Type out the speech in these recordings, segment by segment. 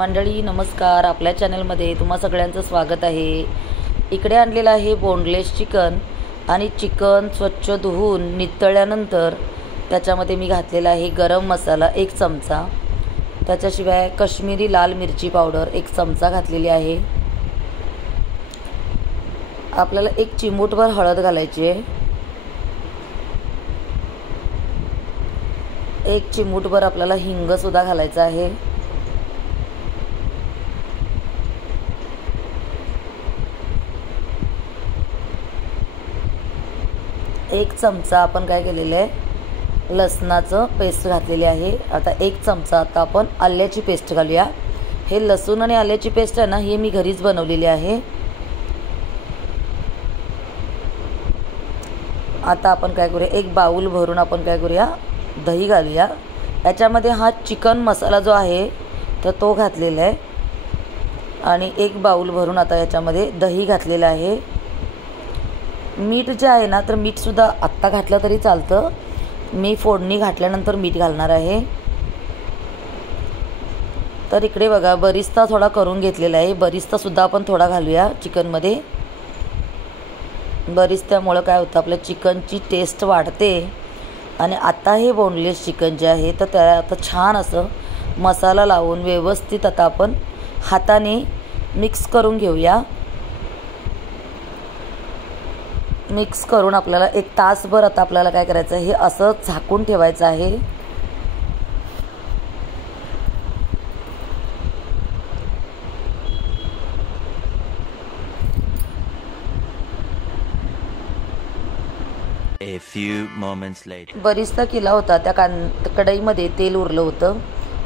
मंडळी नमस्कार, आपल्या चॅनलमध्ये तुम्हा सगळ्यांचं स्वागत आहे। इकडे आणलेलं आहे बोनलेस चिकन आणि चिकन स्वच्छ धुवून नितळल्यानंतर त्याच्यामध्ये मी घातलेला आहे गरम मसाला 1 चमचा, त्याच्याशिवाय काश्मीरी लाल मिरची पावडर 1 चमचा घातलेली आहे। आपल्याला 1 चिमूटभर हळद घालायची आहे, 1 चिमूटभर आपल्याला हिंग सुद्धा घालायचा आहे। 1 चमचा आपण काय केलेले आहे, लसणाचं पेस्ट घातलेली आहे। आता 1 चमचा आता आपण आल्याची पेस्ट घालूया। हे लसूण आणि आल्याची पेस्ट आहे ना, हे मी घरीच बनवलेली आहे। आता आपण काय करूया, 1 बाउल भरून आपण काय करूया, दही घालूया। याच्यामध्ये हा चिकन मसाला जो आहे तर तो घातलेला आहे आणि 1 बाउल भरून आता याच्यामध्ये दही घातलेला आहे। मीठ जे आहे ना, तर मीठ सुद्धा आत्ता घातलं तरी चालतं, मी फोडणी घातल्यानंतर मीठ घालणार आहे। तर इकडे बघा बरिस्ता थोडा करून घेतलेला आहे, बरिस्ता सुद्धा आपण थोडा घालूया चिकनमध्ये। बरिस्त्यामुळे काय होतं, आपल्या चिकनची टेस्ट वाढते। आणि आता हे बोनलेस चिकन जे आहे तर त्याला आता छान असं मसाला लावून व्यवस्थित आता आपण हाताने मिक्स करून घेऊया। मिक्स करून आपल्याला 1 तासभर आता आपल्याला काय करायचं आहे, हे असं झाकून ठेवायचं आहे। A few moments later. Barista केला होता, त्या कढईमध्ये तेल उरलं होतं,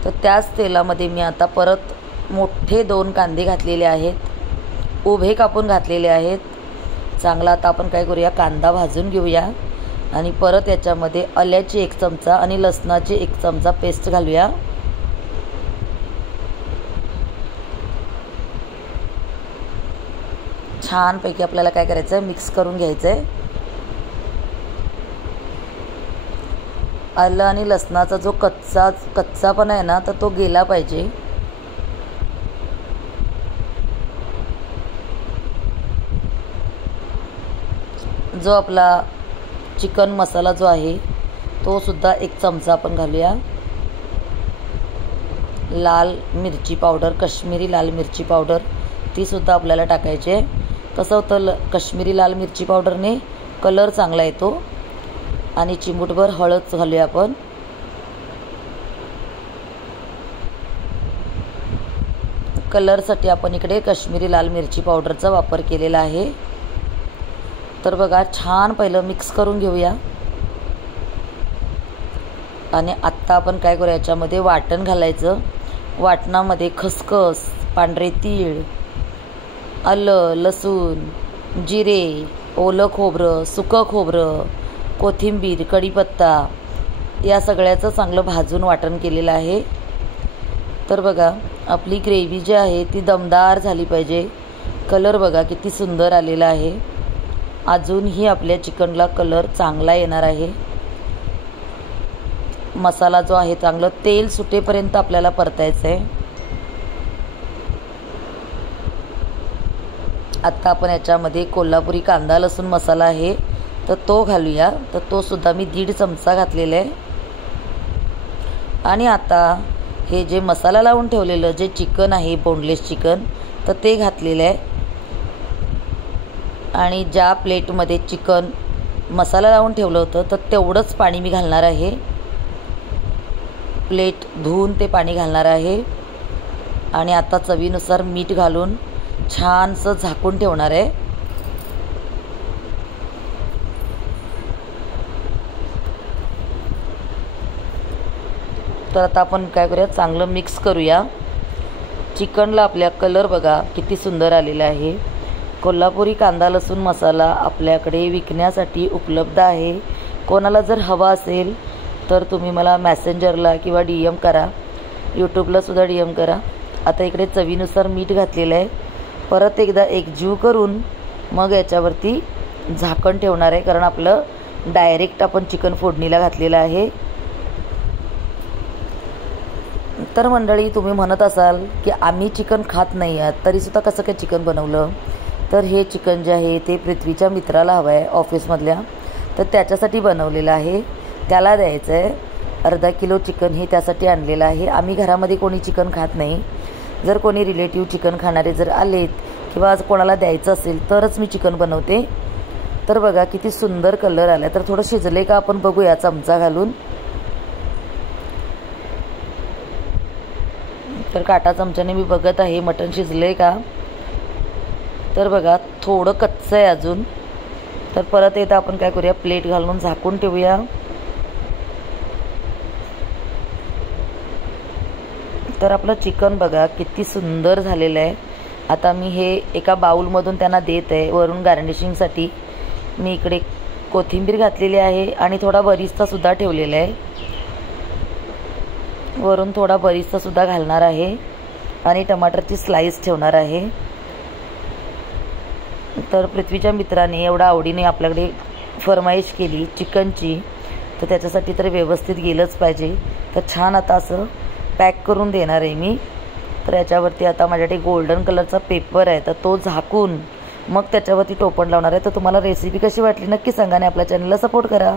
तर त्याच तेलामध्ये मी आता परत मोठे 2 कांदे घातलेले आहेत, उभे कापून घातलेले आहेत। चांगला आता आपण काय करूया, कांदा भाजून घेऊया आणि परत याच्यामध्ये आल्याची 1 चमचा आणि लसणाची 1 चमचा पेस्ट घालूया। छानपैकी आपल्याला काय करायचं आहे, मिक्स करून घ्यायचं आहे। आलं आणि लसणाचा जो कच्चापणा आहे ना, तर तो गेला पाहिजे। जो आपला चिकन मसाला जो आहे तो सुद्धा 1 चमचा आपण घालूया। लाल मिरची पावडर, काश्मीरी लाल मिरची पावडर ती सुद्धा आपल्याला टाकायची आहे। कसं होतं, काश्मीरी लाल मिरची पावडरने कलर चांगला येतो। आणि चिमूटभर हळद घालूया आपण। कलरसाठी आपण इकडे काश्मीरी लाल मिरची पावडरचा वापर केलेला आहे। तर बघा छान पहिलं मिक्स करून घेऊया आणि आत्ता आपण काय करूया, याच्यामध्ये वाटण घालायचं। वाटणामध्ये खसखस, पांढरे तीळ, आलं, लसूण, जिरे, ओलं खोबरं, सुकं खोबरं, कोथिंबीर, कढीपत्ता या सगळ्याचं चांगलं भाजून वाटण केलेलं आहे। तर बघा आपली ग्रेव्ही जी आहे ती दमदार झाली पाहिजे। कलर बघा किती सुंदर आलेला आहे, अजूनही आपल्या चिकनला कलर चांगला येणार आहे। मसाला जो आहे चांगलं तेल सुटेपर्यंत आपल्याला परतायचं आहे। आता आपण याच्यामध्ये कोल्हापुरी कांदा लसूण मसाला आहे तर तो घालूया। तर तो सुद्धा मी 1.5 चमचा घातलेला आहे। आणि आता हे जे मसाला लावून ठेवलेलं जे चिकन आहे बोनलेस चिकन, तर ते घातलेलं आहे। आणि ज्या प्लेटमध्ये चिकन मसाला लावून ठेवलं होतं तर तेवढंच पाणी मी घालणार आहे। प्लेट धुवून ते पाणी घालणार आहे आणि आता चवीनुसार मीठ घालून छानसं झाकून ठेवणार आहे। तर आता आपण काय करूया, चांगलं मिक्स करूया। चिकनला आपल्या कलर बघा किती सुंदर आलेला आहे। कोल्हापुरी कांदा लसूण मसाला आपल्याकडे विकण्यासाठी उपलब्ध आहे। कोणाला जर हवा असेल तर तुम्ही मला मेसेंजरला किंवा DM करा, यूट्यूबला सुद्धा DM करा। आता इकडे चवीनुसार मीठ घातलेलं आहे। परत एकदा एकजीव करून मग याच्यावरती झाकण ठेवणार आहे, कारण आपलं डायरेक्ट आपण चिकन फोडणीला घातलेलं आहे। तर मंडळी, तुम्ही म्हणत असाल की आम्ही चिकन खात नाही आहात तरीसुद्धा कसं काय चिकन बनवलं. तर हे चिकन जे आहे ते पृथ्वीच्या मित्राला हवं आहे ऑफिसमधल्या, तर त्याच्यासाठी बनवलेलं आहे. त्याला द्यायचं आहे. अर्धा किलो चिकन हे त्यासाठी आणलेलं आहे. आम्ही घरामध्ये कोणी चिकन खात नाही. जर कोणी रिलेटिव्ह चिकन खाणारे जर आलेत किंवा आज कोणाला द्यायचं असेल तरच मी चिकन बनवते. तर बघा किती सुंदर कलर आला. तर थोडं शिजले का आपण बघूया चमचा घालून. तर काटा चमच्याने मी बघत आहे मटण शिजले का. तर बघा थोडं कच्चं आहे अजून. तर परत एकदा आपण काय करूया, प्लेट घालून झाकून ठेवूया. तर आपलं चिकन बघा किती सुंदर झालेलं आहे. आता मी हे एका बाउलमधून त्यांना देत आहे. वरून गार्निशिंगसाठी मी इकडे कोथिंबीर घातलेली आहे आणि थोडा बरिस्तासुद्धा ठेवलेला आहे. वरून थोडा बरिस्तासुद्धा घालणार आहे आणि टमाटरची स्लाइस ठेवणार आहे. तर पृथ्वीच्या मित्राने एवढा आवडीने आपल्याकडे फरमाईश केली चिकनची, तर त्याच्यासाठी तर व्यवस्थित गेलंच पाहिजे. तर छान आता असं पॅक करून देणार आहे मी. तर याच्यावरती आता माझ्याकडे गोल्डन कलरचा पेपर आहे, तर तो झाकून मग त्याच्यावरती टोपण लावणार आहे. तर तुम्हाला रेसिपी कशी वाटली नक्की सांगा आणि आपल्या चॅनलला सपोर्ट करा.